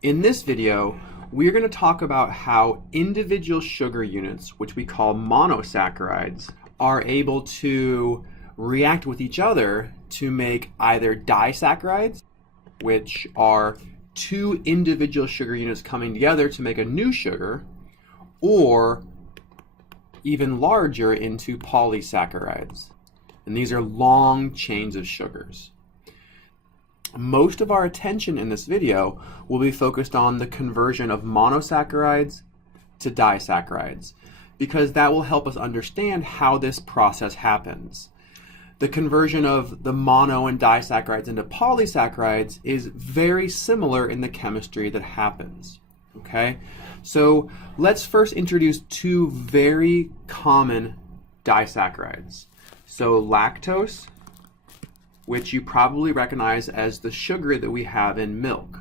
In this video, we're going to talk about how individual sugar units, which we call monosaccharides, are able to react with each other to make either disaccharides, which are two individual sugar units coming together to make a new sugar, or even larger into polysaccharides. And these are long chains of sugars. Most of our attention in this video will be focused on the conversion of monosaccharides to disaccharides, because that will help us understand how this process happens. The conversion of the mono and disaccharides into polysaccharides is very similar in the chemistry that happens. Okay, so let's first introduce two very common disaccharides. So lactose, which you probably recognize as the sugar that we have in milk.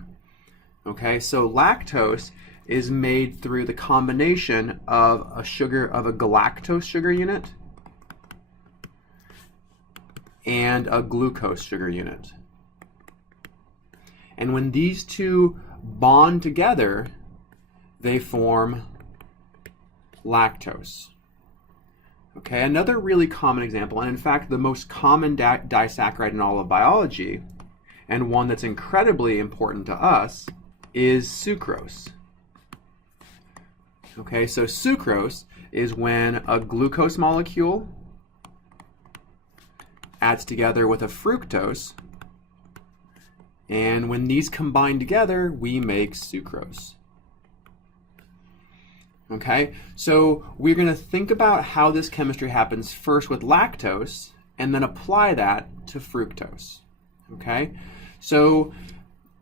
Okay, so lactose is made through the combination of a galactose sugar unit and a glucose sugar unit. And when these two bond together, they form lactose. Okay, another really common example, and in fact the most common disaccharide in all of biology, and one that's incredibly important to us, is sucrose. Okay, so sucrose is when a glucose molecule adds together with a fructose, and when these combine together, we make sucrose. Okay, so we're going to think about how this chemistry happens first with lactose and then apply that to fructose. Okay, so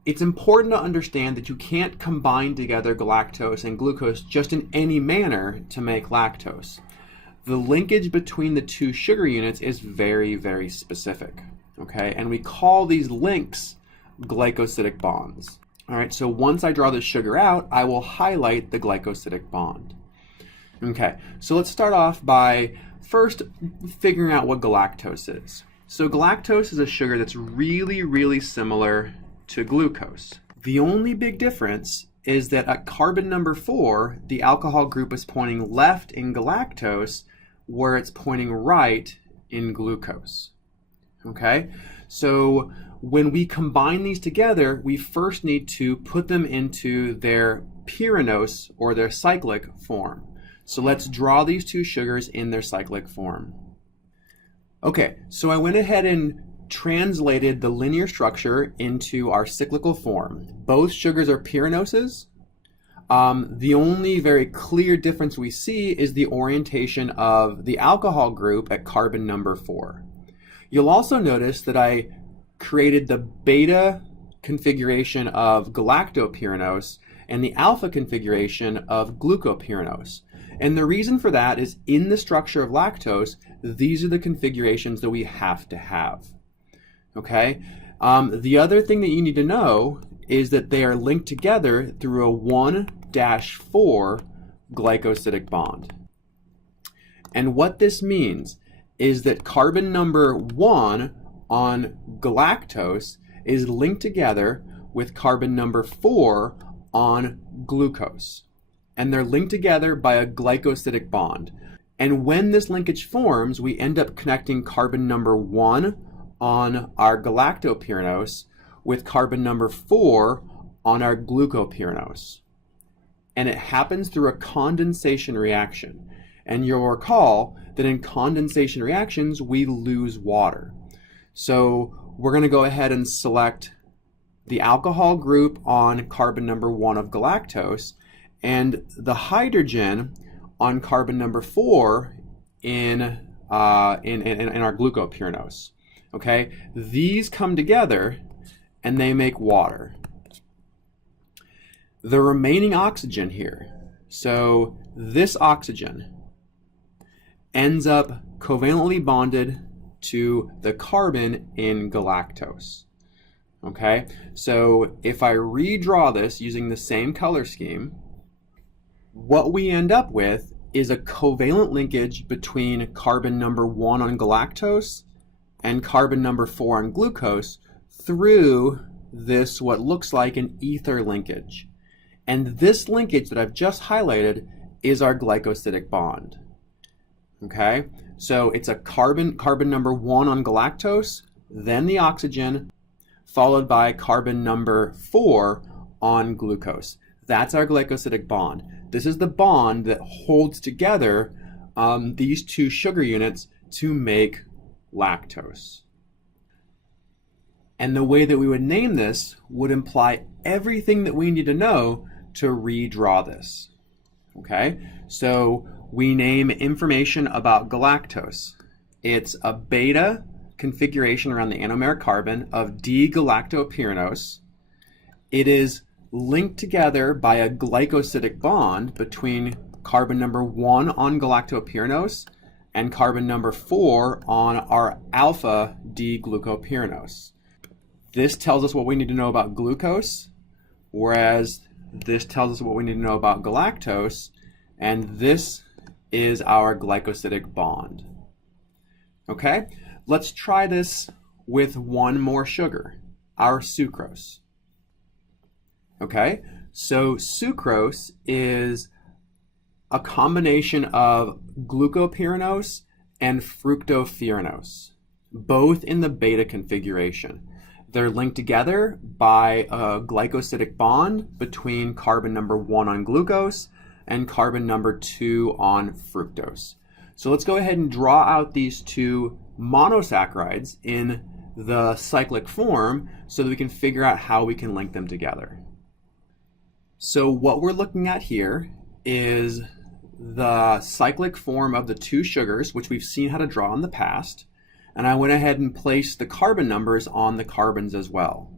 it's important to understand that you can't combine together galactose and glucose just in any manner to make lactose. The linkage between the two sugar units is very, very specific. Okay, and we call these links glycosidic bonds. All right, so once I draw the sugar out, I will highlight the glycosidic bond. Okay, so let's start off by first figuring out what galactose is. So galactose is a sugar that's really, really similar to glucose. The only big difference is that at carbon number 4, the alcohol group is pointing left in galactose, where it's pointing right in glucose. Okay, so when we combine these together, we first need to put them into their pyranose or their cyclic form. So let's draw these two sugars in their cyclic form. Okay, so I went ahead and translated the linear structure into our cyclical form. Both sugars are pyranoses. The only very clear difference we see is the orientation of the alcohol group at carbon number 4. You'll also notice that I created the beta configuration of galactopyranose and the alpha configuration of glucopyranose. And the reason for that is in the structure of lactose, these are the configurations that we have to have. Okay? The other thing that you need to know is that they are linked together through a 1-4 glycosidic bond. And what this means is that carbon number 1 on galactose is linked together with carbon number 4 on glucose. And they're linked together by a glycosidic bond. And when this linkage forms, we end up connecting carbon number 1 on our galactopyranose with carbon number 4 on our glucopyranose. And it happens through a condensation reaction. And you'll recall that in condensation reactions, we lose water. So we're going to go ahead and select the alcohol group on carbon number 1 of galactose and the hydrogen on carbon number 4 in our glucopyranose. Okay, these come together and they make water. The remaining oxygen here, so this oxygen ends up covalently bonded to the carbon in galactose. Okay, so if I redraw this using the same color scheme, what we end up with is a covalent linkage between carbon number 1 on galactose and carbon number 4 on glucose through this what looks like an ether linkage. And this linkage that I've just highlighted is our glycosidic bond. Okay, so it's a carbon number 1 on galactose, then the oxygen, followed by carbon number 4 on glucose. That's our glycosidic bond. This is the bond that holds together these two sugar units to make lactose. And the way that we would name this would imply everything that we need to know to redraw this. Okay, so we name information about galactose. It's a beta configuration around the anomeric carbon of D-galactopyranose. It is linked together by a glycosidic bond between carbon number 1 on galactopyranose and carbon number 4 on our alpha D-glucopyranose. This tells us what we need to know about glucose, whereas this tells us what we need to know about galactose, and this is our glycosidic bond. Okay, let's try this with one more sugar, our sucrose. Okay, so sucrose is a combination of glucopyranose and fructopyranose, both in the beta configuration. They're linked together by a glycosidic bond between carbon number 1 on glucose and carbon number 2 on fructose. So let's go ahead and draw out these two monosaccharides in the cyclic form so that we can figure out how we can link them together. So what we're looking at here is the cyclic form of the two sugars, which we've seen how to draw in the past. And I went ahead and placed the carbon numbers on the carbons as well.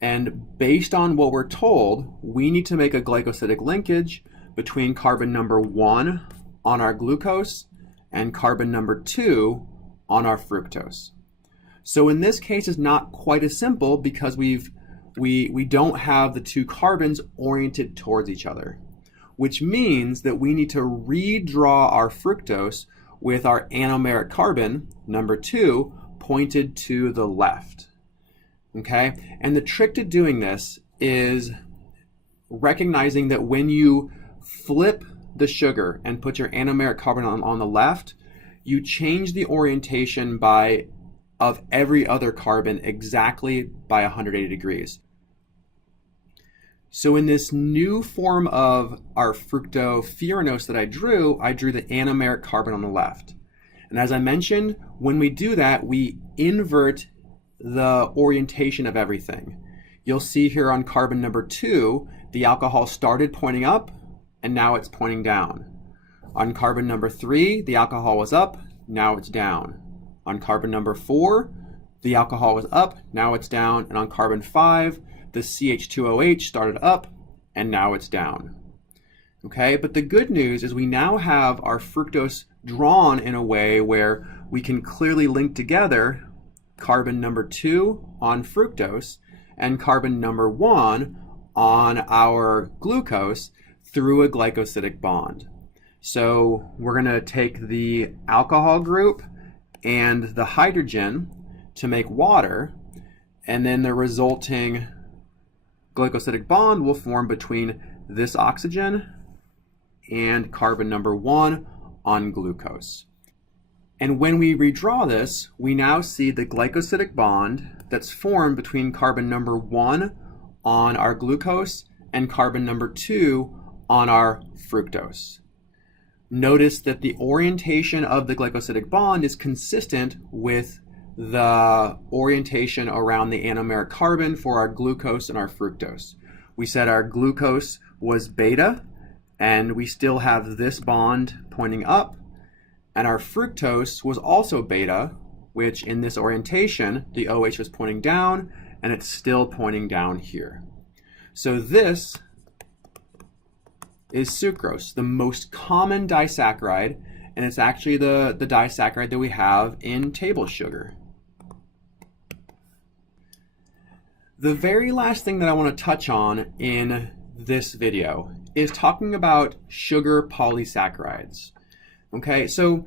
And based on what we're told, we need to make a glycosidic linkage between carbon number 1 on our glucose and carbon number 2 on our fructose. So in this case, it's not quite as simple because we don't have the two carbons oriented towards each other, which means that we need to redraw our fructose with our anomeric carbon, number 2, pointed to the left. Okay? And the trick to doing this is recognizing that when you flip the sugar and put your anomeric carbon on the left, you change the orientation of every other carbon exactly by 180 degrees. So in this new form of our fructopyranose that I drew the anomeric carbon on the left. And as I mentioned, when we do that, we invert the orientation of everything. You'll see here on carbon number 2, the alcohol started pointing up, and now it's pointing down. On carbon number 3, the alcohol was up, now it's down. On carbon number 4, the alcohol was up, now it's down. And on carbon 5, the CH2OH started up, and now it's down. Okay, but the good news is we now have our fructose drawn in a way where we can clearly link together carbon number 2 on fructose and carbon number 1 on our glucose through a glycosidic bond. So we're going to take the alcohol group and the hydrogen to make water, and then the resulting glycosidic bond will form between this oxygen and carbon number 1 on glucose. And when we redraw this, we now see the glycosidic bond that's formed between carbon number 1 on our glucose and carbon number 2 on our fructose. Notice that the orientation of the glycosidic bond is consistent with the orientation around the anomeric carbon for our glucose and our fructose. We said our glucose was beta, and we still have this bond pointing up, and our fructose was also beta, which in this orientation, the OH was pointing down, and it's still pointing down here. So this is sucrose, the most common disaccharide, and it's actually the disaccharide that we have in table sugar. The very last thing that I want to touch on in this video is talking about sugar polysaccharides. Okay, so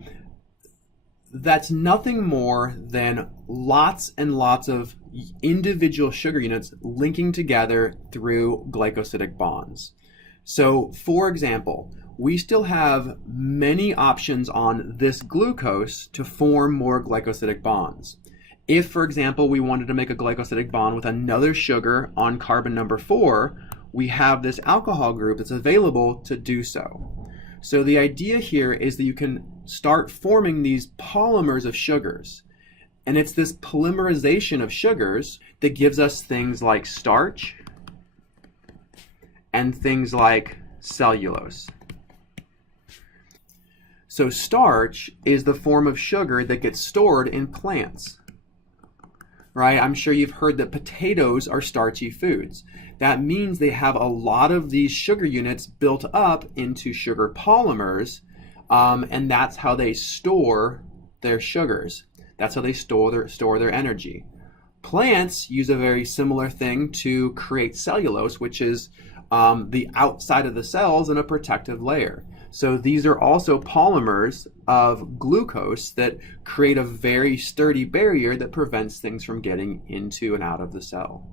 that's nothing more than lots and lots of individual sugar units linking together through glycosidic bonds. So, for example, we still have many options on this glucose to form more glycosidic bonds. If, for example, we wanted to make a glycosidic bond with another sugar on carbon number 4, we have this alcohol group that's available to do so. So the idea here is that you can start forming these polymers of sugars. And it's this polymerization of sugars that gives us things like starch and things like cellulose. So starch is the form of sugar that gets stored in plants. Right? I'm sure you've heard that potatoes are starchy foods. That means they have a lot of these sugar units built up into sugar polymers, and that's how they store their sugars. That's how they store their energy. Plants use a very similar thing to create cellulose, which is the outside of the cells in a protective layer. So these are also polymers of glucose that create a very sturdy barrier that prevents things from getting into and out of the cell.